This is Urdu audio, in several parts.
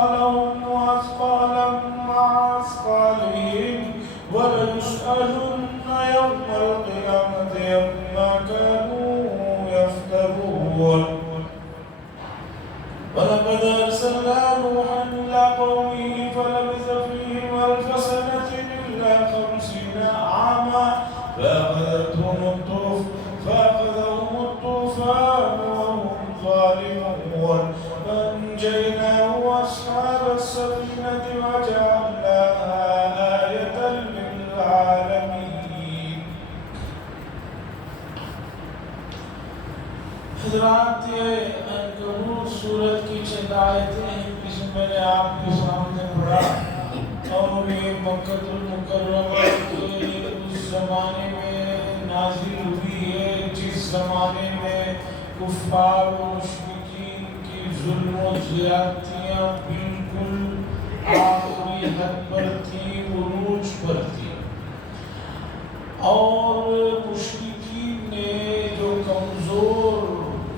أثقالهم وأثقالا مع أثقالهم وليسألن يوم القيامة عما كانوا يفترون. ولقد أرسلنا نوحا إلى قومه فلبث فيهم 1000 سنة إلا 50 عاما فأخذهم الطوفان وهم ظالمون فأنجيناه وأصحاب السفينة وجعلناها آية للعالمين. حضرات، عنکبوت سورت کی چند آیتیں ہیں جس میں نے آپ کے سامنے پڑھا، اور یہ مکہ المکرمہ کے اس زمانے میں نازل ہوئی ہے جس زمانے میں کفار و مشرکین کی ظلم و زیادتیاں بالکل آخری حد پر تھی، عروج پر تھی، اور مشرکین نے جو کمزور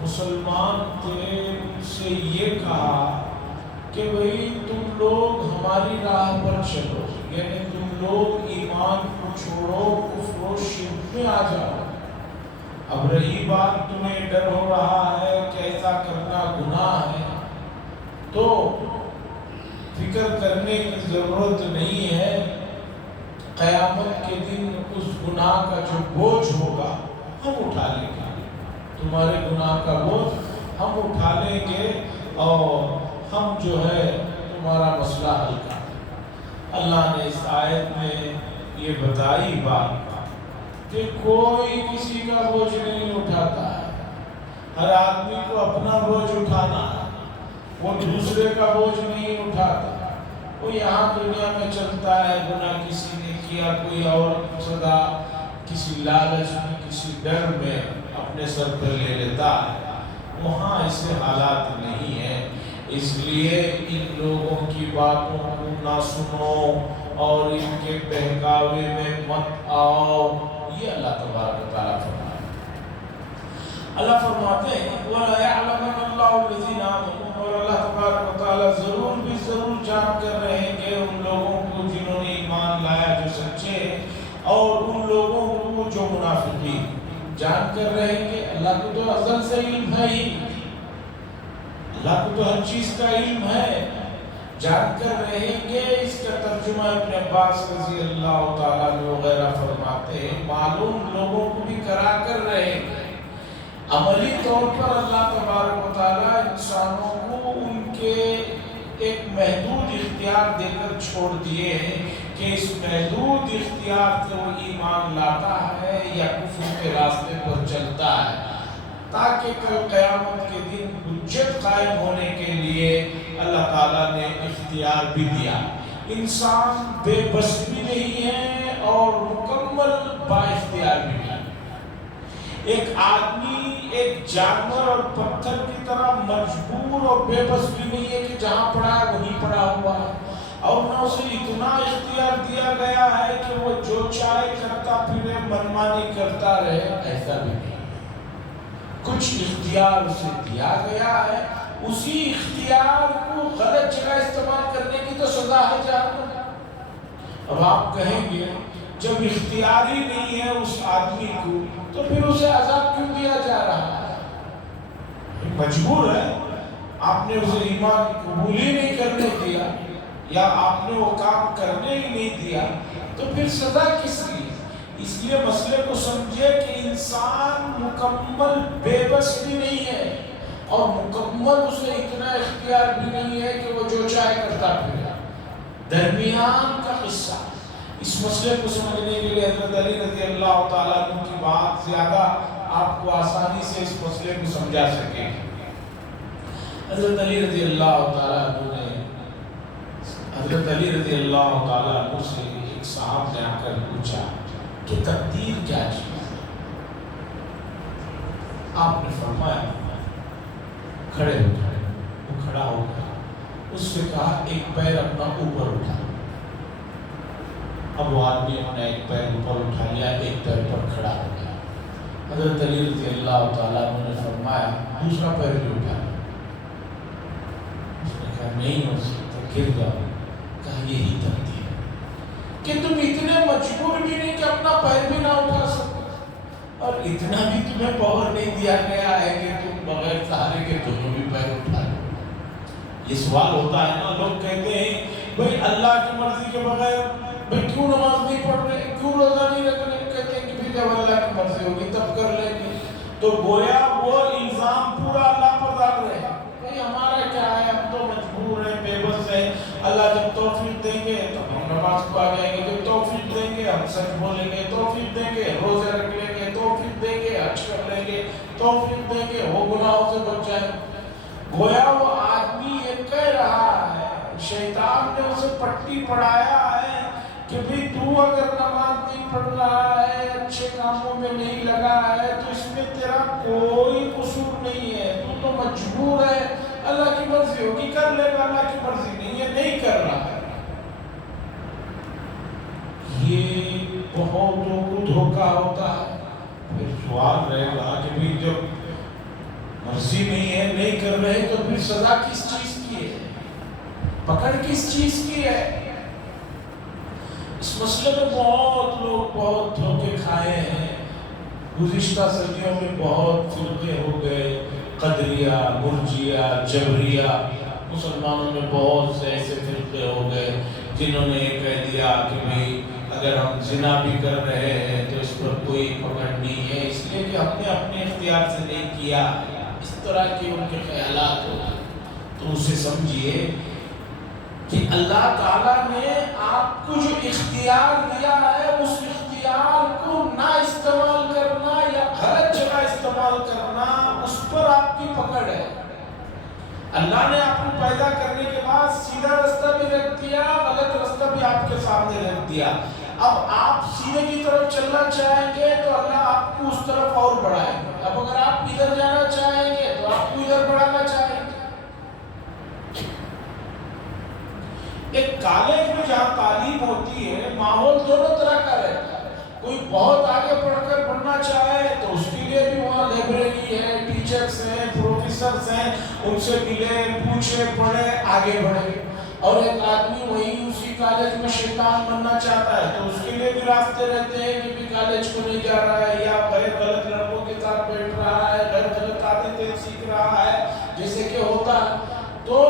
مسلمان تھے ان سے یہ کہا کہ بھئی تم لوگ ہماری راہ پر چلو، یعنی تم لوگ ایمان کو چھوڑو، کفر و شرک میں آ جاؤ۔ اب رہی بات تمہیں ڈر ہو رہا ہے کہ ایسا کرنا گناہ ہے، تو فکر کرنے کی ضرورت نہیں ہے، قیامت کے دن اس گناہ کا جو بوجھ ہوگا ہم اٹھا لیں گے، تمہارے گناہ کا بوجھ ہم اٹھا لیں گے اور ہم جو ہے تمہارا مسئلہ حل کر دیں۔ اللہ نے اس آیت میں یہ بتائی بات کہ کوئی کسی کا بوجھ نہیں اٹھاتا ہے، ہر آدمی کو اپنا بوجھ اٹھانا ہے، وہ دوسرے کا بوجھ نہیں اٹھاتا۔ وہ یہاں دنیا میں چلتا ہے، گناہ کسی نے کیا، کوئی اور سزا کسی لالچ میں، کسی ڈر میں اپنے سر پر لے لیتا ہے، وہاں ایسے حالات نہیں ہیں۔ اس لیے ان لوگوں کی باتوں کو نہ سنو اور ان کے بہکاوے میں مت آؤ، یہ اللہ تبارک و تعالیٰ فرماتے ہیں۔ اللہ فرماتے ہیں وَلَيَعْلَمَنَّ اللَّهُ الَّذِينَ آمَنُوا، اور اللہ تبارک و تعالیٰ ضرور بھی ضرور جان کر رہیں گے ان لوگوں کو جنہوں نے ایمان لایا جو سچے، اور ان لوگوں کو جو منافقین، جان کر رہیں گے۔ اللہ کو تو ازل سے علم ہے ہی، اللہ کو تو ہر چیز کا علم ہے، جان کر رہیں گے۔ اس کا ترجمہ ابن عباس رضی اللہ تعالیٰ عنہ وغیرہ فرماتے ہیں معلوم لوگوں کو بھی کرا کر رہیں گے۔ عملی طور پر اللہ تبارک و تعالیٰ انسانوں کو ان کے ایک محدود اختیار دے کر چھوڑ دیے ہیں کہ اس محدود اختیار سے وہ ایمان لاتا ہے یا کفر کے راستے پر چلتا ہے، تاکہ کل قیامت کے دن حجت قائم ہونے کے لیے اللہ تعالیٰ نے اختیار بھی دیا۔ انسان بے بس بھی نہیں ہے اور مکمل با اختیار بھی نہیں۔ ایک آدمی ایک جانور اور پتھر کی طرح مجبور اور بے بس بھی نہیں ہے کہ جہاں پڑا ہے وہیں پڑا ہوا ہے، اور نہ اسے اتنا اختیار دیا گیا ہے کہ وہ جو چاہے کرتا پھرے، منمانی کرتا رہے، ایسا بھی نہیں۔ کچھ اختیار اسے دیا گیا ہے، اسی اختیار کو غلط جگہ استعمال کرنے کی تو سزا ہے جہنم۔ اب آپ کہیں گے جب اختیار ہی نہیں ہے اس آدمی کو تو پھر اسے عذاب کیوں دیا جا رہا ہے؟ مجبور ہے، آپ نے اسے ایمان قبول ہی نہیں کرنے دیا یا آپ نے وہ کام کرنے ہی نہیں دیا، تو پھر سزا کس لیے؟ اس لیے مسئلے کو سمجھے کہ انسان مکمل بے بس بھی نہیں ہے اور مکمل اسے اتنا اختیار بھی نہیں ہے کہ وہ جو چاہے کرتا پھرے، درمیان کا قصہ۔ اس مسئلے کو سمجھنے کے لیے حضرت علی رضی اللہ تعالیٰ عنہ کی بات زیادہ آپ کو آسانی سے اس مسئلے کو سمجھا سکے۔ حضرت علی رضی اللہ تعالیٰ عنہ نے حضرت علی رضی اللہ تعالیٰ عنہ سے ایک صاحب نے آ کر پوچھا کہ تقدیر کیا چیز ہے؟ آپ نے فرمایا کھڑے ہو جائے۔ وہ کھڑا ہو گیا، اس سے کہا ایک پیر اپنا اوپر اٹھا۔ اب وہ آدمی اپنا ایک پیر اوپر اٹھا لیا، ایک پیر پر کھڑا ہو گیا۔ حضرت علی رضی اللہ تعالیٰ عنہ نے فرمایا دوسرا پیر بھی اٹھا۔ اس نے کہا نہیں ہو سکتا، گر جاؤ. کہا یہی تقدیر ہے کہ تم اتنے مجبور بھی نہیں کہ اپنا پیر بھی نہ اٹھا سکو، اور اتنا بھی تمہیں پاور نہیں دیا گیا ہے کہ تم بغیر سہارے کے دونوں بھی پیر اٹھا لو. یہ سوال ہوتا ہے نا، لوگ کہتے ہیں بھئی اللہ کی مرضی کے بغیر بھئی کیوں نماز نہیں پڑھ رہے، کیوں روزہ نہیں رکھ رہے؟ کہتے ہیں کہ پھر جب اللہ کی مرضی ہوگی تب کر لیں گے. تو گویا وہ الزام پورا اللہ پر ڈال رہے ہیں. بھئی ہمارا کیا ہے، ہم تو مجبور ہیں، بے بس ہیں. اللہ جب توفیق دیں گے تو ہم نماز کو آ جائیں گے، جب توفیق دیں گے ہم سچ بولیں گے، توفیق دیں گے روزے رکھ لیں گے، توفیق دیں گے حج کر لیں گے، توفیق دیں گے وہ گناہوں سے بچ جائیں گے. گویا وہ آدمی یہ کہہ رہا ہے، شیطان نے اسے پٹی پڑھایا ہے کہ بھی تو اگر نماز نہیں پڑھ رہا ہے، اچھے کاموں میں نہیں لگا ہے، تو اس میں تیرا کوئی قصور نہیں ہے، تو مجبور ہے. اللہ کی مرضی ہوگی کر لے گا، اللہ کی مرضی نہیں ہے نہیں کر رہا ہے. یہ بہتوں کو دھوکہ ہوتا ہے. پھر سوال رہے گا کہ بھی جب مرضی نہیں ہے نہیں کر رہے تو پھر سزا کس چیز کی ہے، پکڑ کس چیز کی ہے؟ اس مسئلے میں بہت لوگ بہت دھوکے کھائے ہیں. گزشتہ صدیوں میں بہت فرقے ہو گئے، قدریہ، مرجیہ، جبریہ. مسلمانوں میں بہت سے ایسے فرقے ہو گئے جنہوں نے یہ کہہ دیا کہ بھئی اگر ہم زنا بھی کر رہے ہیں تو اس پر کوئی پکڑ نہیں ہے، اس لیے کہ ہم نے اپنے اختیار سے نہیں کیا. اس طرح کے ان کے خیالات ہو. تو اسے سمجھیے کہ اللہ تعالیٰ نے آپ کو جو اختیار دیا ہے اس اختیار کو نہ استعمال کرنا یا غلط جگہ استعمال کرنا، اس پر آپ کی پکڑ ہے. اللہ نے آپ کو پیدا کرنے کے بعد سیدھا رستہ بھی رکھ دیا، غلط رستہ بھی آپ کے سامنے رکھ دیا. اب آپ سیدھے کی طرف چلنا چاہیں گے تو اللہ آپ کو اس طرف اور بڑھائیں گے. اب اگر آپ ادھر جانا چاہیں گے تو آپ کو ادھر بڑھانا چاہیں گے. ایک کالج میں جہاں تعلیم ہوتی ہے ماحول دونوں طرح کا رہتا ہے. کوئی بہت آگے پڑھ کر پڑھنا چاہے تو اس کے لیے بھی وہاں لائبریری ہے، ٹیچرز ہیں، پروفیسرز ہیں، ان سے ملے، پوچھے، پڑھے، آگے بڑھے. اور ایک آدمی وہی اسی کالج میں شیطان بننا چاہتا ہے تو اس کے لیے بھی راستے رہتے ہیں کہ بھی کالج کو نہیں جا رہا ہے، یا غلط لڑکوں کے ساتھ بیٹھ رہا ہے، غلط عادتیں سیکھ رہا ہے جیسے کہ ہوتا ہے. تو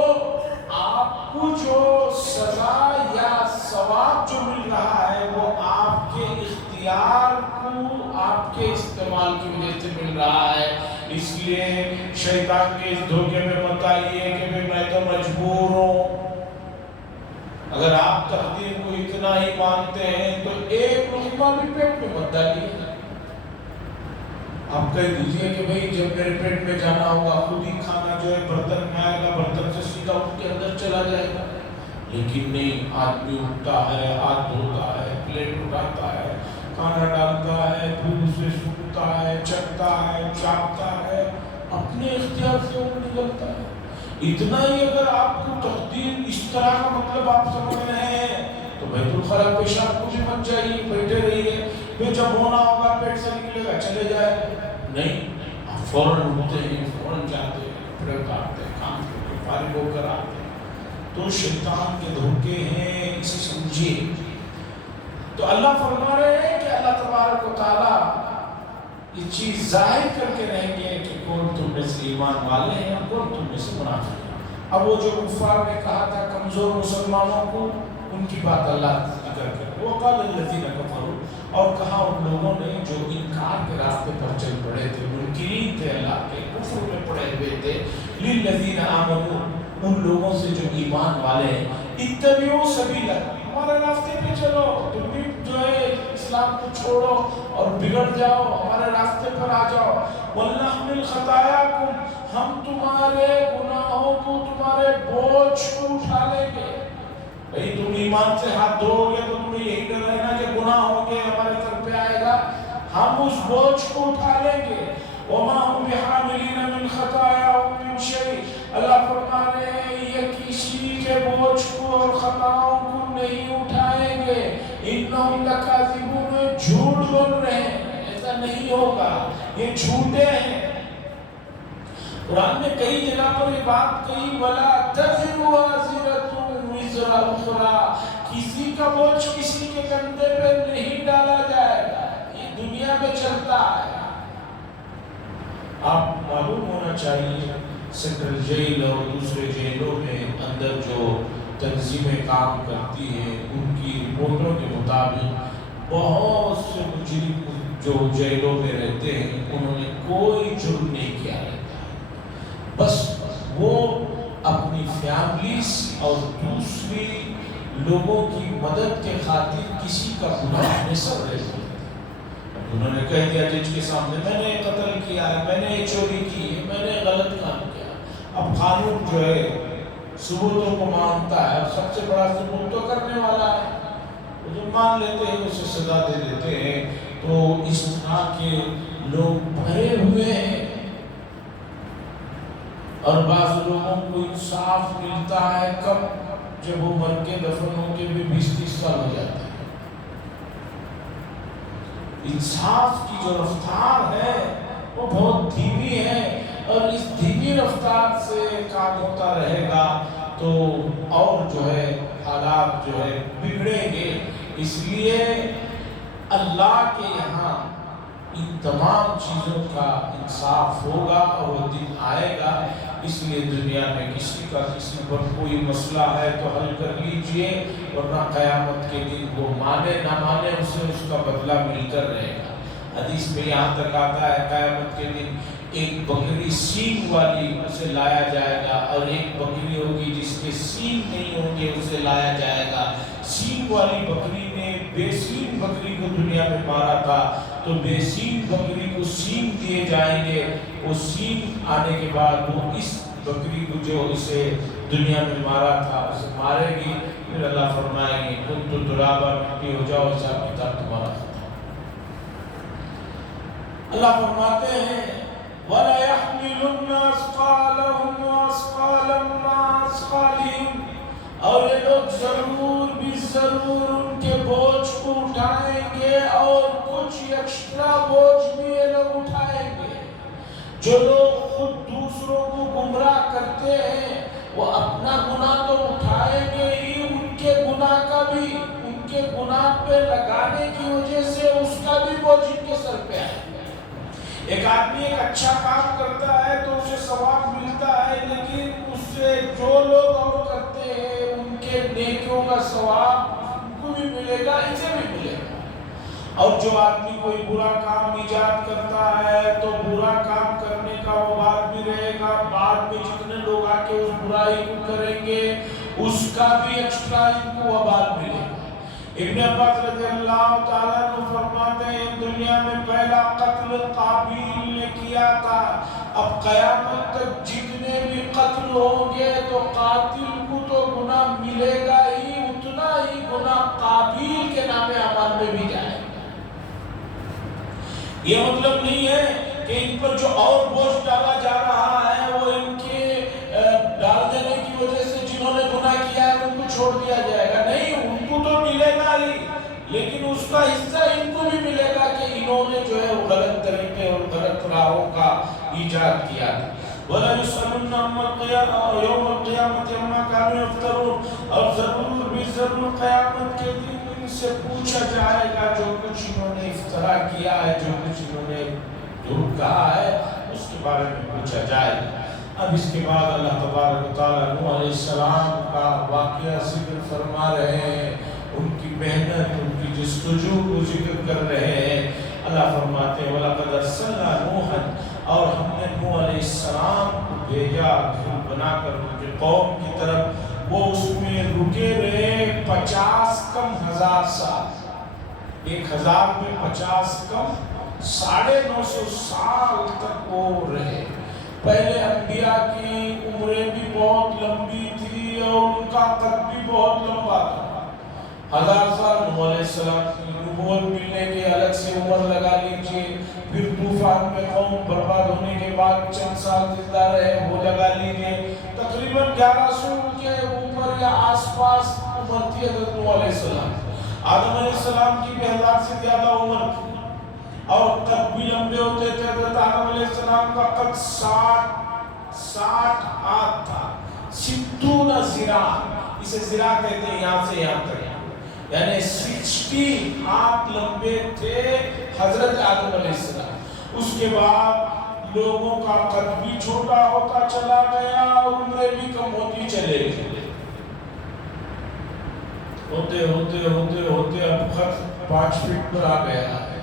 آپ کو جو سزا یا ثواب جو مل رہا ہے وہ آپ کے اختیار کو آپ کے استعمال کی وجہ سے مل رہا ہے. اس لیے شیطان کے اس دھوکے میں مت آئیے کہ میں تو مجبور ہوں. اگر آپ تقدیر کو اتنا ہی مانتے ہیں تو ایک لقمہ بھی پیٹ میں مت ڈالیے. آپ کہہ دیجئے کہ بھئی جب میرے پیٹ میں جانا ہوگا خود ہی کھانا جو ہے برتن میں آئے گا، برتن سے سیدھا اٹھ کے اندر چلا جائے گا. لیکن نہیں، آدمی اٹھتا ہے، ہاتھ دھوتا ہے، پلیٹ اٹھاتا ہے، کھانا ڈالتا ہے، پھر اسے سوکھتا ہے، چکتا ہے، چاپتا ہے، اپنے اختیار سے وہ نکلتا ہے. اتنا ہی اگر آپ کو تقدیر اس طرح کا مطلب آپ سمجھ رہے ہیں تو بیت الخلا پیشاب کو بھی مت جائیے، بیٹھے رہیے. پھر جب ہونا ہوگا پیٹ سے نکلے گا چلے جائے. نہیں، آپ فوراً اٹھتے ہیں، فوراً جاتے ہیں، کپڑے اتارتے ہیں، کام کرتے ہیں، فارغ ہو کر آتے ہیں. تو شیطان کے دھوکے ہیں، اسے سمجھیے. تو اللہ فرما رہے ہیں کہ اللہ تبارک و تعالیٰ یہ چیز ظاہر کر کے رہیں گے کہ کون تم میں سے ایمان والے ہیں اور کون تم میں سے منافق ہیں. اب وہ جو کفار نے کہا تھا کمزور مسلمانوں کو، ان کی بات اللہ ذکر کرے. وقال الذین کفروا، اور کہا ان لوگوں نے جو انکار کے راستے پر چل پڑے تھے، منکرین تھے، اللہ کے کفر میں پڑے ہوئے تھے، للذین آمنوا، ان لوگوں سے جو ایمان والے ہیں، اتبعوا سبیلا، ہمارے راستے پہ چلو، تم بھی جو ہے اسلام کو چھوڑو اور بگڑ جاؤ، ہمارے راستے پر آ جاؤ. وَلْنَحْمِلْ خَطَايَاكُمْ، ہم تمہارے گناہوں کو، تمہارے بوجھ کو اٹھا لیں گے. بھئی تم ایمان سے ہاتھ دھو گے تو تمہیں یہی ڈر رہنا کہ گناہ ہو گے ہمارے سر پہ آئے گا. ہم اس بوجھ کو اٹھا لیں گے. وَمَا هُمْ بِحَامِلِينَ مِنْ خَطَايَاهُمْ مِنْ شَيْءٍ، اللہ فرما رہے ہیں یہ کسی کے بوجھ کو اور خطاؤں کو نہیں اٹھائیں گے. اِنَّهُمْ لَكَاذِبُونَ، جھوٹ بول رہے ہیں، ایسا نہیں ہوگا، یہ جھوٹے ہیں. قرآن نے کئی جگہ پر یہ بات کہی، وَلَا تَزِرُ وَازِرَةٌ کا بوجھ کسی کے کندھے پہ نہیں ڈالا جائے گا، یہ دنیا میں چلتا ہے۔ آپ معلوم ہونا چاہیے سینٹرل جیل اور دوسرے جیلوں میں اندر جو تنظیمیں کام کرتی ہیں ان کی رپورٹوں کے مطابق بہت سے مجرم جو جیلوں میں رہتے ہیں انہوں نے کوئی جرم نہیں کیا رہتا ہے، بس وہ اپنی فیملیز اور دوسری لوگوں کی مدد کے خاطر کسی کا گناہ میں سب رہتے ہیں۔ انہوں نے کہہ دیا جج کے سامنے میں نے قتل کیا ہے، میں نے چوری کی ہے، میں نے غلط کام کیا۔ اب قانون جو ہے ثبوتوں کو مانتا ہے، اب سب سے بڑا ثبوت تو کرنے والا ہے، وہ جو مان لیتے ہیں اسے سزا دے دیتے ہیں۔ تو اس طرح کے لوگ بھرے ہوئے ہیں، اور بعض لوگوں کو انصاف ملتا ہے کب؟ جب وہ مر کے دفن ہو کے بھی 20-30 سال ہو جاتے ہیں۔ انصاف کی جو رفتار ہے وہ بہت دھیمی ہے، اور اس دھیمی رفتار سے کام ہوتا رہے گا تو اور جو ہے حالات جو ہے بگڑیں گے۔ اس لیے اللہ کے یہاں ان تمام چیزوں کا انصاف ہوگا اور وہ دن آئے گا۔ اس لیے دنیا میں کسی کا کسی پر کوئی مسئلہ ہے تو حل کر لیجئے، ورنہ قیامت کے دن وہ مانے نہ مانے اسے اس کا بدلہ مل کر رہے گا۔ حدیث میں یہاں تک آتا ہے قیامت کے دن ایک بکری سینگ والی اسے لایا جائے گا، اور ایک بکری ہوگی جس کے سینگ نہیں ہوں گے اسے لایا جائے گا۔ سینگ والی بکری نے بے سینگ بکری کو دنیا میں مارا تھا، تو بے سینگ بکری کو سینگ دیے جائیں گے۔ وہ سینگ آنے کے بعد وہ اس بکری کو جو اسے دنیا میں مارا تھا اسے مارے گی، پھر اللہ فرمائیں گے تم تو ترابا مٹی ہو جاؤ، حساب کتاب تمہارا ختم۔ اللہ فرماتے ہیں وَلَا يَحْمِلُنَّ أَثْقَالَهُمْ وَأَثْقَالًا مَّعَ أَثْقَالِهِمْ، اور یہ لوگ ضرور بھی ضرور ان کے بوجھ کو اٹھائیں گے، اور کچھ ایکسٹرا بوجھ بھی یہ لوگ اٹھائیں گے۔ جو لوگ خود دوسروں کو گمراہ کرتے ہیں وہ اپنا گناہ تو اٹھائیں گے ہی، ان کے گناہ کا بھی ان کے گناہ پہ لگانے کی وجہ سے اس کا بھی بوجھ ان کے سر پہ آئے۔ ایک آدمی ایک اچھا کام کرتا ہے تو اسے ثواب ملتا ہے، لیکن اس سے جو لوگ اور کرتے ہیں ان کے نیکیوں کا ثواب ان کو بھی ملے گا، اسے بھی ملے گا۔ اور جو آدمی کوئی برا کام ایجاد کرتا ہے تو برا کام کرنے کا وہ بعد بھی رہے گا، بعد میں جتنے لوگ آ کے اس برائی کو کریں گے اس کا بھی ایکسٹرا ان کو وبال ملے گا۔ ابن عباس رضی اللہ تعالیٰ عنہ فرماتے ہیں دنیا میں پہلا قتل قابیل نے کیا تھا، اب قیامت تک جتنے بھی قتل ہوں گے تو قاتل کو تو گناہ ملے گا ہی، اتنا ہی گناہ قابیل کے نام اعمال میں بھی جائے گا۔ یہ مطلب نہیں ہے کہ ان پر جو اور بوجھ ڈالا جا رہا ہے وہ ان کے ڈال دینے کی وجہ سے جنہوں نے گناہ کیا ہے ان کو چھوڑ دیا جائے گا، نہیں، ان کو تو ملے گا ہی، لیکن اس کا حصہ ان کو بھی ملے گا کہ انہوں نے جو ہے وہ غلط طریقے اور غلط راہوں کا ایجاد کیا تھا۔ وَلَا يُسْأَلُنَّ يَوْمَ الْقِيَامَةِ عَمَّا كَانُوا يَفْتَرُونَ، اور ضرور بھی ضرور قیامت کے دن ان سے پوچھا جائے گا جو کچھ انہوں نے افترا کیا ہے، جو کچھ انہوں نے دروغ کہا ہے، اس کے بارے میں پوچھا جائے گا۔ اب اس کے بعد اللہ تبارک و تعالیٰ نوح علیہ السلام کا واقعہ ذکر فرما رہے ہیں، ان کی محنت، ان کی جستجو کو ذکر کر رہے ہیں۔ اللہ فرماتے ہیں وَلَقَدْ أَرْسَلْنَا نُوحًا، اور ہم نے نوح علیہ السلام کو بھیجا رسول بنا کر ان کے قوم کی طرف، وہ اس میں رکے رہے 50 کم 1000 سال، 1000 میں 50 کم 950 سال تک وہ رہے۔ پہلے انبیاء کی عمریں بھی بہت لمبی تھی اور ان کا قد بھی بہت لمبا تھا۔ 1000 سال نوح علیہ السلام کی نبوت ملنے کے الگ سے عمر لگا لیجئے، پھر طوفان میں قوم برباد ہونے کے بعد چند سال زندہ رہے وہ لگا لیجئے، تقریباً 1100 کے اوپر یا آس پاس عمر تھی حضرت نوح علیہ السلام۔ آدم علیہ السلام کی بھی 1000 سے زیادہ عمر تھی، اور قد بھی لمبے ہوتے تھے۔ حضرت آدم علیہ السلام کا قد 60 ہاتھ تھا، 60 ذراع، اسے ذراع کہتے ہیں یہاں سے یہاں تک، یعنی 60 ہاتھ لمبے تھے حضرت آدم علیہ السلام۔ اس کے بعد لوگوں کا قد بھی چھوٹا ہوتا چلا گیا اور عمریں بھی کم ہوتی چلے گئے، ہوتے ہوتے ہوتے ہوتے اب خط 5 فٹ پر آ گیا ہے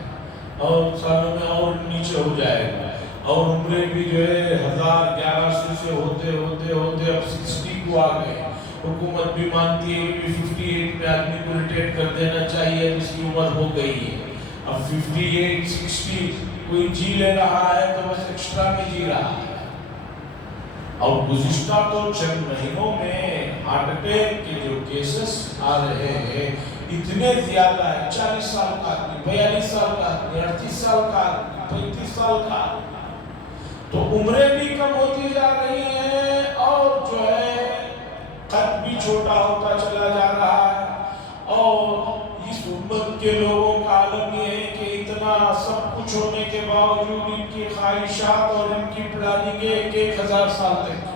اور سالوں میں اور نیچے ہو جائے گا، اور عمریں بھی جو ہے 1100 سے ہوتے ہوتے ہوتے اب 60 کو آ گئے۔ حکومت بھی مانتی ہے کہ 58 میں آدمی کو ریٹائر کر دینا چاہیے، جس کی عمر ہو گئی ہے۔ اب 58 60 کوئی جی لے رہا ہے تو بس ایکسٹرا میں جی رہا ہے۔ اور گزشتہ تو چند مہینوں میں ہارٹ اٹیک کے جو کیسز آ رہے ہیں اتنے زیادہ ہیں، 40 سال کا آدمی، 42 سال کا آدمی، 38 سال کا آدمی، 35 سال کا آدمی، تو عمریں بھی کم ہوتی جا رہی ہیں اور جو ہے قد بھی چھوٹا ہوتا چلا جا رہا ہے۔ اور اس امت کے لوگوں کا عالم یہ ہے کہ اتنا سب کچھ ہونے کے باوجود ان کی خواہشات اور ان کی پلاننگیں 1000 سال تک۔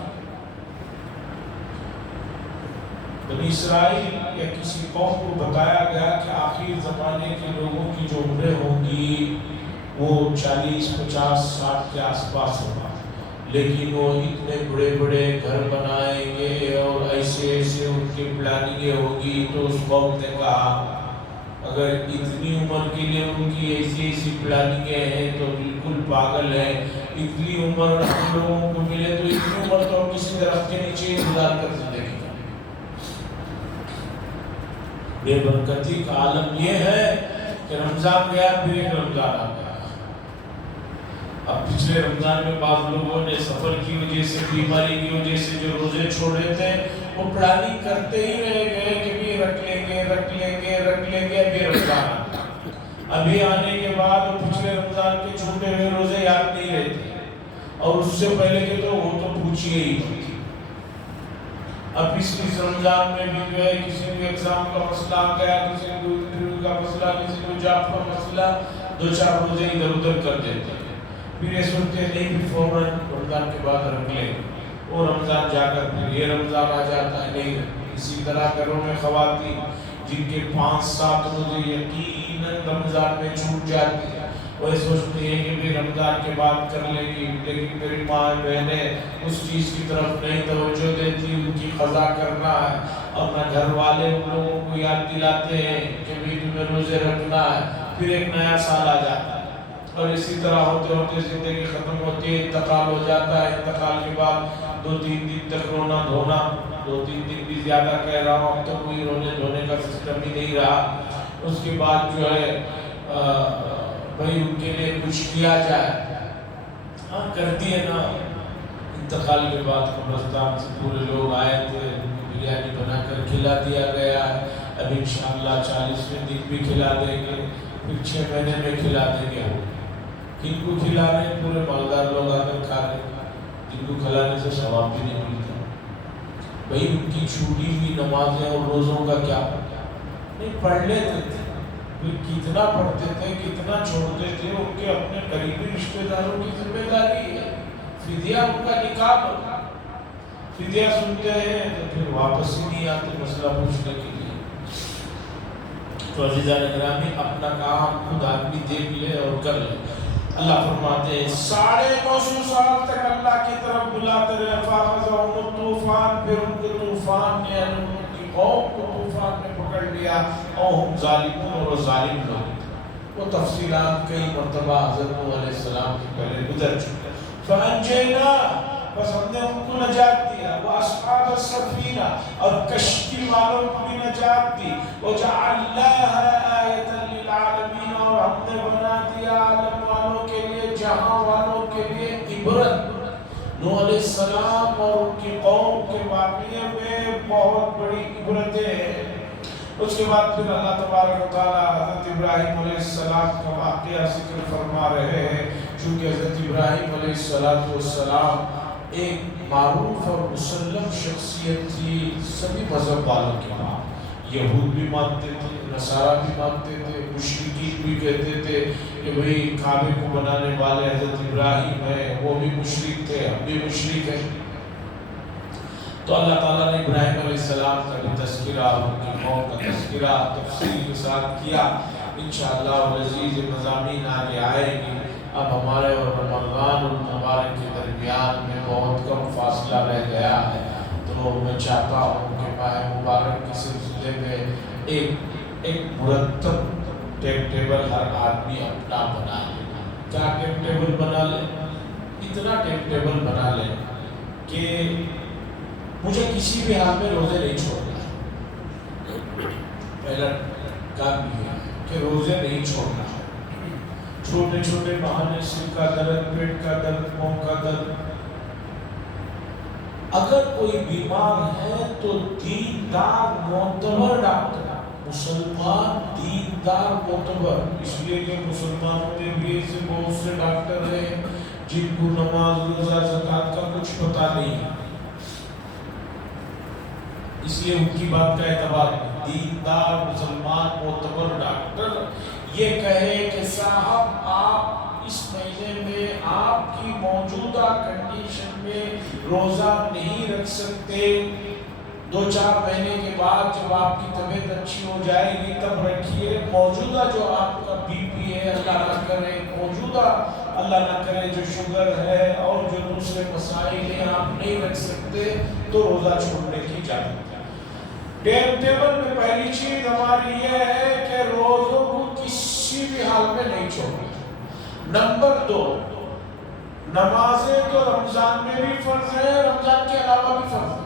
بنی اسرائیل یا کسی قوم کو بتایا گیا کہ آخر زمانے کے لوگوں کی جو عمریں ہوں گی وہ 40 50 60 کے آس پاس ہوگا، لیکن وہ اتنے بڑے بڑے گھر بنائیں گے اور ایسے ایسے ان کی پلاننگیں ہوگی۔ تو اس قوم نے کہا اگر اتنی عمر کے لیے ان کی ایسی ایسی پلاننگیں ہیں تو بالکل پاگل ہیں۔ اتنی عمر ہم لوگوں کو ملے تو اتنی عمر تو ہم کسی درخت کے نیچے گزار کر زندگی۔ بے برکتی کا عالم یہ ہے کہ رمضان گیا پھر ایک رمضان آ گیا۔ اب پچھلے رمضان میں بعض لوگوں نے سفر کی وجہ سے، بیماری کی وجہ سے جو روزے چھوڑے تھے وہ پلاننگ کرتے ہی رہ گئے کہ بھی رکھ لیں گے ابھی رمضان آ گیا۔ ابھی آنے کے بعد وہ پچھلے رمضان کے چھوٹے ہوئے روزے یاد نہیں رہتے، اور اس سے پہلے کے تو وہ تو پوچھیے ہی نہیں۔ اب اس رمضان میں بھی جو ہے کسی کو ایگزام کا مسئلہ آ گیا، کسی کو انٹرویو کا مسئلہ، کسی کو جاب کا مسئلہ، 2-4 روزے ادھر ادھر کر دیتے ہیں۔ پھر یہ سنتے نہیں کہ فوراً رمضان کے بعد رکھ لیں، وہ رمضان جا کر پھر یہ رمضان آ جاتا ہے نہیں۔ اسی طرح گھروں میں خواتین جن کے 5-7 روزے یقیناً رمضان میں چھوٹ جاتی ہیں، وہ سوچتے ہیں کہ بھی رمضان کے بعد کر لیں گی، لیکن میری ماں بہنیں اس چیز کی طرف نہیں توجہ دیتی، ان کی قضا کرنا ہے۔ اپنا گھر والے ان لوگوں کو یاد دلاتے ہیں کہ بھی تمہیں روزے رکھنا ہے، پھر ایک نیا سال آ جاتا ہے، اور اسی طرح ہوتے ہوتے زندگی ختم ہوتی ہے، انتقال ہو جاتا ہے۔ انتقال کے بعد 2-3 دن تک رونا دھونا، 2-3 دن بھی زیادہ کہہ رہا ہوں، اب تو کوئی رونے دھونے کا سسٹم ہی نہیں رہا۔ اس کے بعد جو ہے بھائی ان کے لیے کچھ کیا جائے، ہاں کرتی ہے نا۔ انتقال کے بعد قبرستان سے پورے لوگ آئے تھے، بریانی بنا کر کھلا دیا گیا ہے۔ اب انشاءاللہ 40ویں دن بھی کھلا دیں گے، پھر 6 مہینے میں کھلا دیں گے۔ کن کو کھلا رہے ہیں؟ پورے مالدار لوگ آ کر کھا رہے ہیں، جن کو کھلانے سے ثواب بھی نہیں ملتا۔ بھائی ان کی چھوٹی ہوئی نمازیں اور روزوں کا کیا؟ نہیں پڑھ لیتے تھے، کتنا پڑھتے تھے کتنا چھوڑتے تھے، ان کے اپنے قریبی رشتہ داروں کی ذمہ داری ہے۔ فدیہ ان کا نکاح ہوگا، فدیہ سنتے ہیں تو پھر واپس ہی نہیں آتے مسئلہ پوچھنے کے لیے۔ تو عزیزان گرامی، اپنا کام خود آدمی دیکھ لے اور کر لے۔ اللہ فرماتے ہیں 950 سال تک اللہ کی طرف بلاتے رہے، فَأَخَذَهُمُ الطُّوفَانُ، پھر ان کو طوفان نے ان کی قوم کو طوفان نے پکڑ لیا، اور ہم ظالمون، اور ظالم لوگ۔ وہ تفصیلات کئی مرتبہ حضرت نوح علیہ السلام کے پہلے گزر چکے۔ فَأَنْجَيْنَاهُ، بس ہم نے ان کو نجات دیا، وَأَصْحَابَ السَّفِينَةِ، اور کشتی والوں کو بھی نجات دی، وَجَعَلْنَاهَا آیَةً لِلْعَالَمِينَ، اور ہم نے بنا دیا عالم والوں کے لیے، جہاں والوں کے لیے عبرت۔ نوح علیہ السلام اور ان کی قوم کے واقعے میں بہت بڑی عبرتیں ہیں۔ اس کے بعد پھر اللہ تبارک و تعالیٰ حضرت ابراہیم علیہ السلام کا واقعہ ذکر فرما رہے ہیں، چونکہ حضرت ابراہیم علیہ السلام ایک معروف اور مسلم شخصیت تھی سبھی مذہب والوں کے پاس۔ یہود بھی مانتے تھے، نصارہ بھی مانتے تھے، مشرکین بھی کہتے تھے کہ بھئی کعبے کو بنانے والے حضرت ابراہیم ہیں، وہ بھی مشرک تھے، ہم بھی مشرک ہیں۔ تو اللہ تعالیٰ نے ابراہیم علیہ السلام کا بھی تذکرہ، ان کی قوم کا تذکرہ تفصیل کے ساتھ کیا۔ انشاءاللہ العزیز مضامین آگے آئے گی۔ اب ہمارے اور رمضان المبارک کے درمیان میں بہت کم فاصلہ رہ گیا ہے، تو میں چاہتا ہوں کہ ماہ مبارک کے سلسلے میں ایک مرتب ٹائم ٹیبل ہر آدمی اپنا بنا لے۔ کیا ٹائم ٹیبل بنا لے؟ اتنا ٹائم ٹیبل بنا لے کہ مجھے کسی بھی حال میں روزے نہیں چھوڑنا ہے۔ پہلا کام یہ ہے کہ روزے نہیں چھوڑنا ہے۔ چھوٹے چھوٹے بہانے، سر کا درد، پیٹ کا درد، منہ کا درد، اگر کوئی بیمار ہے تو دیندار معتبر ڈاکٹر، مسلمان دیندار معتبر، اس لیے کہ مسلمانوں میں بھی ایسے بہت سے ڈاکٹر ہیں جن کو نماز، روزہ، زکوٰۃ کا کچھ پتہ نہیں ہے، اس لیے ان کی بات کا اعتبار نہیں۔ دیندار مسلمان معتبر ڈاکٹر یہ کہے کہ صاحب آپ اس مہینے میں آپ کی موجودہ کنڈیشن میں روزہ نہیں رکھ سکتے، 2-4 مہینے کے بعد جب آپ کی طبیعت اچھی ہو جائے گی تب رکھیے، موجودہ جو آپ کا بی پی ہے اللہ نہ کرے، موجودہ اللہ نہ کرے جو شوگر ہے اور جو دوسرے مسائل ہیں آپ نہیں رکھ سکتے تو روزہ چھوڑنے کی اجازت ہے۔ ٹائم ٹیبل میں پہلی چیز ہماری یہ ہے کہ روزوں کو کسی بھی حال میں نہیں چھوڑنا۔ نمبر 2، نمازیں تو رمضان میں بھی فرض ہے، رمضان کے علاوہ بھی فرض ہے۔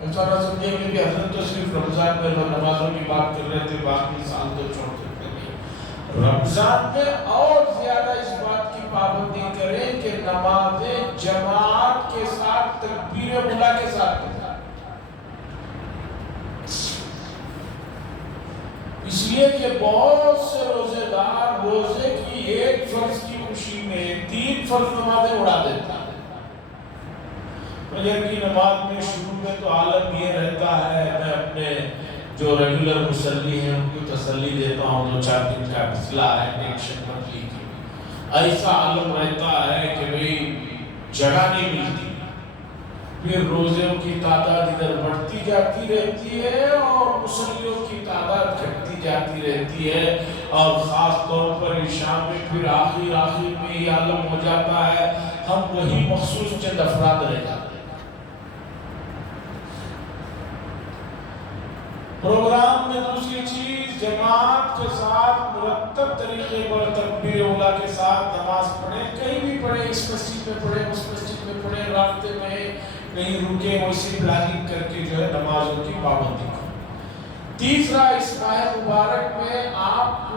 ایسا نہ سمجھے کہ حضرت تو صرف رمضان میں نمازوں کی بات کر رہے تھے، باقی سال تو چھوڑ سکتے نہیں۔ رمضان میں اور زیادہ اس بات کی پابندی کریں کہ نمازیں جماعت کے ساتھ تکبیر اولیٰ کے ساتھ پڑھیں۔ اس لیے کہ بہت سے روزے دار روزے کی ایک فرض کی خوشی میں 3 فرض نمازیں اڑا دیتا ہے۔ فجر کی نماز میں شروع میں تو عالم یہ رہتا ہے، میں اپنے جو ریگولر مصلی ہیں ان کو تسلی دیتا ہوں، 2-4 دن کا مسئلہ ہے، ٹینشن مت لیجیے، ایسا عالم رہتا ہے کہ بھئی جگہ نہیں ملتی، پھر روزوں کی تعداد ادھر بڑھتی جاتی رہتی ہے اور مصلیوں کی تعداد گھٹتی جاتی رہتی ہے، اور خاص طور پر عشاء میں پھر آخر میں یہ عالم ہو جاتا ہے، ہم وہی مخصوص چند افراد رہ جاتے ہیں۔ پروگرام میں دوسری چیز، جماعت کے ساتھ مرتب طریقے پر تکبیر اولیٰ کے ساتھ نماز پڑھیں، کہیں بھی پڑھیں، اس مسجد میں پڑھیں، اس مسجد میں پڑھیں، راستے میں کہیں رکے، ویسی پلاننگ کر کے جو ہے نمازوں کی پابندی کریں۔ تیسرا، اس ماہ مبارک میں آپ کو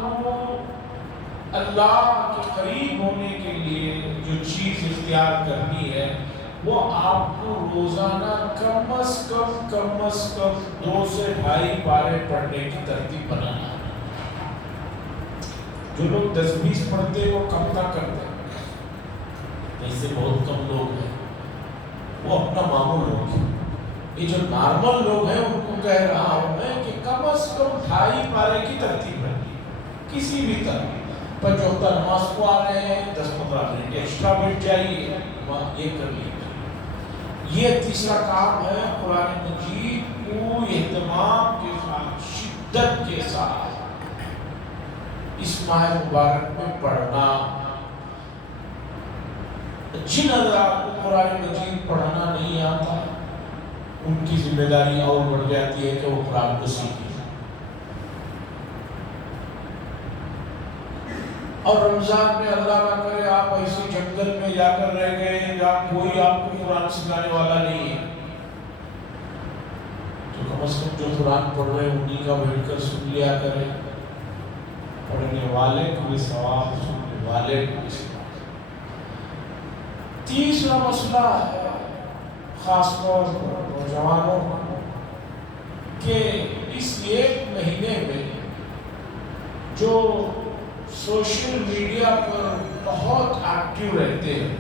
اللہ کے قریب ہونے کے لیے جو چیز اختیار کرنی ہے وہ آپ کو روزانہ کم از کم 2 سے 2.5 پارے پڑھنے کی ترتیب بنانا ہے۔ جو لوگ 10-20 پڑھتے وہ کم نہ کرتے، ایسے بہت کم لوگ ہیں، وہ اپنا معمول رکھیں۔ یہ جو نارمل لوگ ہیں ان کو کہہ رہا ہوں میں کہ کم از کم 2.5 پارے کی ترتیب رکھیے، کسی بھی طرح۔ 75 نماز کو آ رہے ہیں، 10-15 منٹ ایکسٹرا بیٹھ جائیے، یہ کر لیجیے۔ یہ تیسرا کام ہے، قرآن مجید کو اہتمام کے ساتھ، شدت کے ساتھ اس ماہ مبارک میں پڑھنا۔ جن حضرات کو قرآن مجید پڑھنا نہیں آتا ان کی ذمہ داری اور بڑھ جاتی ہے کہ وہ قرآن کو سیکھیں۔ اور رمضان میں اللہ نہ کرے آپ ایسے جنگل میں جا کر رہ گئے جہاں کوئی آپ کو قرآن سکھانے والا نہیں ہے، تو کم از کم جو قرآن پڑھ رہے ہیں انہی کا بیٹھ کر سن لیا کریں، پڑھنے والے کو بھی ثواب، سننے والے کو بھی ثواب۔ تیسرا مسئلہ ہے خاص طور پر نوجوانوں کہ اس 1 مہینے میں جو سوشل میڈیا پر بہت ایکٹیو رہتے ہیں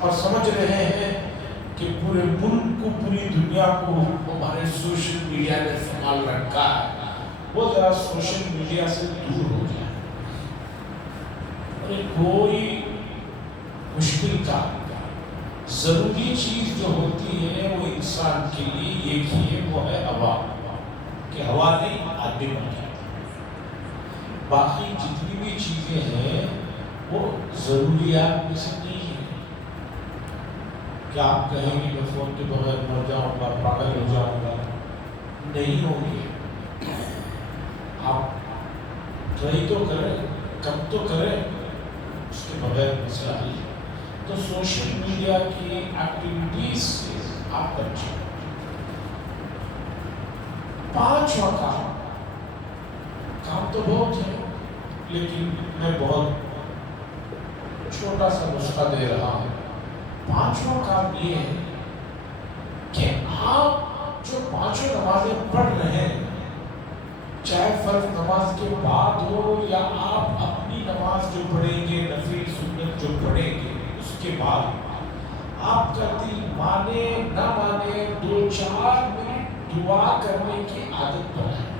اور سمجھ رہے ہیں کہ پورے ملک کو، پوری دنیا کو ہمارے سوشل میڈیا نے سنبھال رکھا ہے، وہ ذرا سوشل میڈیا سے دور ہو جائے۔ اور کوئی مشکل کام نہیں، ضروری چیز جو ہوتی ہے وہ انسان کے لیے ایک ہی ہے، وہ ہے ہوا، کہ ہوا نہیں آدمی بن جاتا۔ باقی جتنی بھی چیزیں ہیں وہ ضروریات میں سے نہیں ہے۔ کیا آپ کہیں گے میں فون کے بغیر مر جاؤں گا، پاگل ہو جاؤں گا؟ نہیں ہوں گے۔ آپ ٹرائی تو کریں، کم تو کریں، اس کے بغیر مسئلہ حل ہے۔ تو سوشل میڈیا کی ایکٹیویٹیز سے آپ بچیں۔ 5 کام تو بہت ہے، لیکن میں بہت چھوٹا سا نسخہ دے رہا ہوں۔ 5واں کام یہ ہے کہ آپ جو 5 نمازیں پڑھ رہے ہیں، چاہے فرض نماز کے بعد ہو یا آپ اپنی نماز جو پڑھیں گے، نفل سنت جو پڑھیں گے، اس کے بعد آپ کا دل مانے نہ مانے 2-4 منٹ دعا کرنے کی عادت بنائیں۔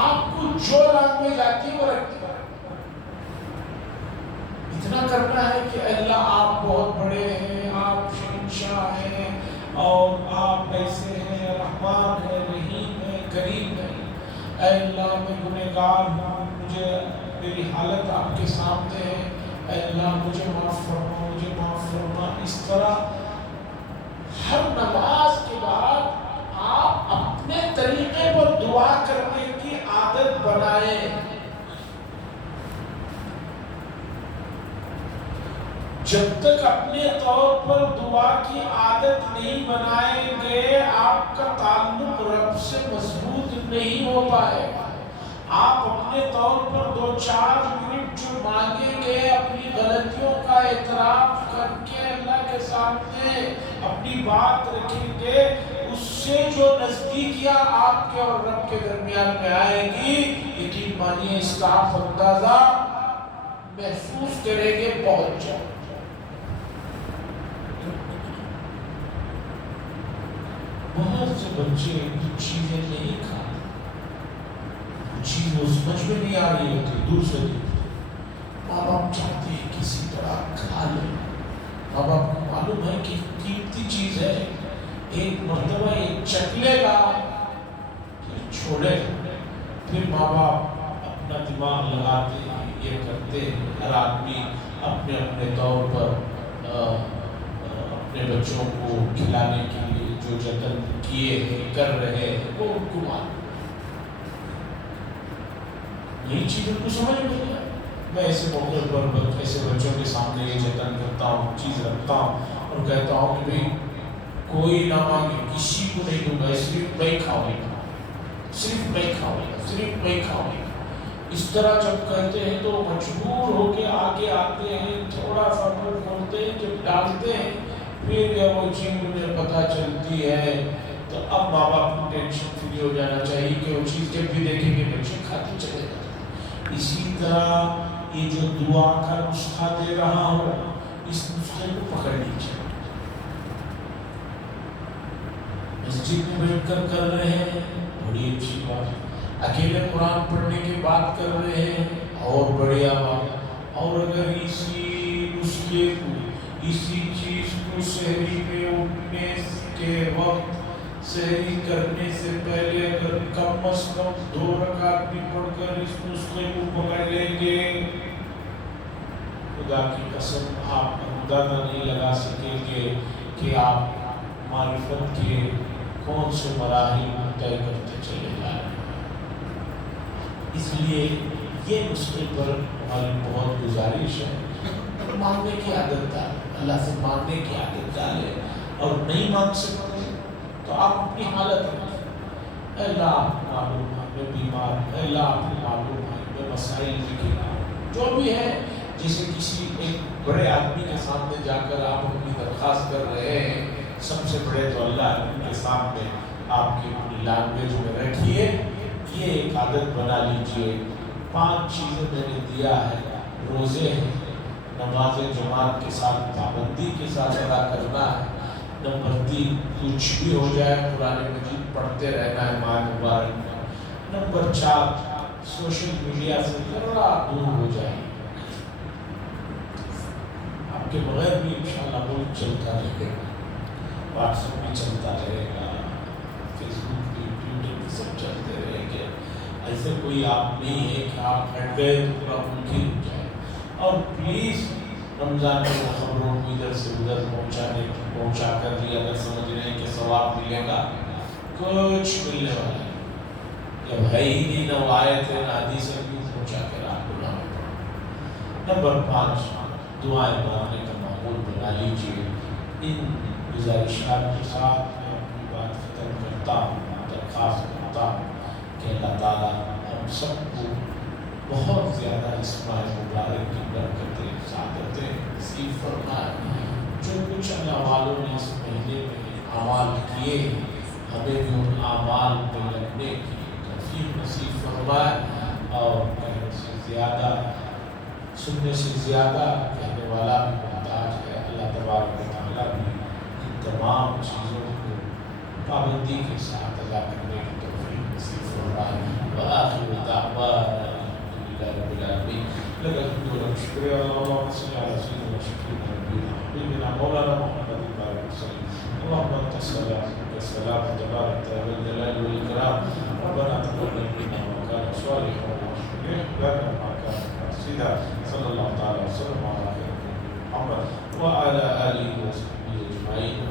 آپ کو جو لینگویج آتی ہے وہ رکھتے ہیں۔ اتنا کرنا ہے کہ اللہ آپ بہت بڑے ہیں، آپ شہنشاہ ہیں، اور آپ ایسے ہیں، رحمان ہیں، رحیم ہیں، کریم ہیں۔ اے اللہ میں گنہگار ہوں، مجھے میری حالت آپ کے سامنے ہے، اے اللہ مجھے معاف فرما، مجھے معاف فرما۔ اس طرح ہر نماز کے بعد آپ اپنے طریقے پر دعا کرنے کی عادت بنائیں۔ جب تک اپنے طور پر دعا کی عادت نہیں بنائیں گے، آپ کا تعلق رب سے مضبوط نہیں ہو پائے گا۔ آپ اپنے طور پر 2-4 منٹ جو مانگیں گے، اپنی غلطیوں کا اعتراف کر کے اللہ کے سامنے اپنی بات رکھیں گے، اس سے جو نزدیکیاں آپ کے اور رب کے درمیان میں آئے گی، یقین مانیے اس کا آپ اندازہ محسوس کریں گے بہت جلد۔ بہت سے بچے چیزیں نہیں کھاتے، چیز وہ سمجھ میں نہیں آ رہی ہوتی، دور سے ماں باپ چاہتے ہیں کسی طرح کھا لے۔ ماں باپ کو معلوم ہے کہ قیمتی چیز ہے، ایک مرتبہ ایک چکلے گا پھر چھوڑے، پھر ماں باپ اپنا دماغ لگاتے ہیں، یہ کرتے ہیں۔ ہر آدمی اپنے اپنے طور پر اپنے بچوں کو کھلانے کے لیے جو جتن کیے ہیں، کر رہے ہیں، وہ ان کو معلوم۔ یہی چیز ان کو سمجھ میں نہیں ہے۔ میں ایسے موقع پر ایسے بچوں کے سامنے یہ جتن کرتا ہوں، چیز رکھتا ہوں اور کہتا ہوں کہ بھئی کوئی نہ مانگے، کسی کو نہیں دوں گا، صرف میں کھاؤں گا، صرف میں کھاؤں گا، صرف میں کھاؤں گا۔ اس طرح جب کہتے ہیں تو مجبور ہو کے آگے آتے ہیں، تھوڑا سا منہ کھولتے ہیں، جب ڈالتے ہیں پھر جب وہ چیز مجھے پتہ چلتی ہے تو اب ماں باپ کو ٹینشن فری ہو جانا چاہیے کہ وہ چیز جب بھی دیکھیں گے بچے کھاتے چلے جاتے۔ اسی طرح یہ جو دعا کا نسخہ دے رہا ہوں، اس نسخے کو پکڑ لیجیے۔ مسجد میں بیٹھ کر رہے ہیں، بڑی اچھی بات ہے۔ اکیلے قرآن پڑھنے کی بات کر رہے ہیں، اور بڑھیا بات۔ اور اگر اسی نسخے کو، اسی چیز کو سحری پہ اٹھنے کے وقت، سحری کرنے سے پہلے اگر کم از کم 2 رکعت بھی پڑھ کر اس نسخے کو پکڑ لیں گے، خدا کی قسم آپ اندازہ نہیں لگا سکیں گے کہ آپ معرفت کے کون سے مراحل طے کرتے چلے جا رہے ہیں۔ اس لیے یہ نسخے پر ہماری بہت گزارش ہے، مانگنے کی عادت ڈالیں، اللہ سے مانگنے کی عادت ڈالیں۔ اور نہیں مانگ سکتے تو آپ اپنی حالت رکھیں، اے اللہ آپ معلوم ہے میں بیمار ہوں، اے اللہ آپ معلوم ہے میں مسائل میں گھرا ہوں، جو بھی ہے۔ جیسے کسی ایک بڑے آدمی کے سامنے جا کر آپ اپنی درخواست کر رہے ہیں، سب سے بڑے تو اللہ ہے، ان کے سامنے آپ کی اپنی لینگویج میں رکھیے۔ یہ ایک عادت بنا لیجئے۔ 5 چیزیں میں نے دیا ہے، روزے ہیں، نماز جماعت کے ساتھ پابندی کے ساتھ ادا کرنا ہے۔ نمبر 3 کچھ بھی ہو جائے قرآن مجید پڑھتے رہنا ہے ماہ مبارک میں۔ نمبر 4 سوشل میڈیا سے ذرا دور ہو جائیں. آپ کے بغیر بھی انشاءاللہ ملک چلتا رہے گا. واٹس ایپ بھی چلتا رہے گا, فیس بک بھی, ٹویٹر بھی, سب چلتے رہے گے. ایسے کوئی آپ نہیں ہے کہ آپ ہٹ گئے تو پورا ملک ہی رک جائے. اور پلیز رمضان کی خبروں کو ادھر سے ادھر پہنچا کر بھی اگر سمجھ رہے ہیں کہ ثواب ملے گا, کچھ ملنے والا ہے. جب ہے ہی نہیں نہ آیت ہے نہ حدیث ہے, کیوں پہنچا کر آپ کو نہ پڑا. نمبر 5, دعائیں مانگنے کا معمول بنا لیجیے. ان گزارشات کے ساتھ میں اپنی بات ختم کرتا ہوں. درخواست کرتا ہوں کہ اللہ تعالیٰ ہم سب کو بہت زیادہ اس ماہ مبارک کی برکتیں, سعادتیں نصیب فرمائے. جو کچھ اللہ والوں نے اس مہینے میں اعمال کیے, ہمیں بھی ان اعمال میں لگنے کی توفیق نصیب فرمائے. اور کہنے سے زیادہ, سننے سے زیادہ کہنے والا بھی محتاج ہے. اللہ تبارک و تعالیٰ بھی ان تمام چیزوں کو پابندی کے ساتھ ادا کرنے کی توفیق نصیب فرمائے. وآخر دعوانا الحمدللہ رب العالمین. لگا الحمد شکریہ. اللہم صلی علی سیدنا شفیعنا نبینا حبیبنا مولانا محمد بارک وسلم. اللہم انت السلام والسلام تبارک ذا الجلال والإکرام. ربنا تقبل منا وكان صالحا وصالح لنا ما كان قاصدا. صلی اللہ تعالی وسلم علی محمد وعلى آلہ وصحبہ اجمعین.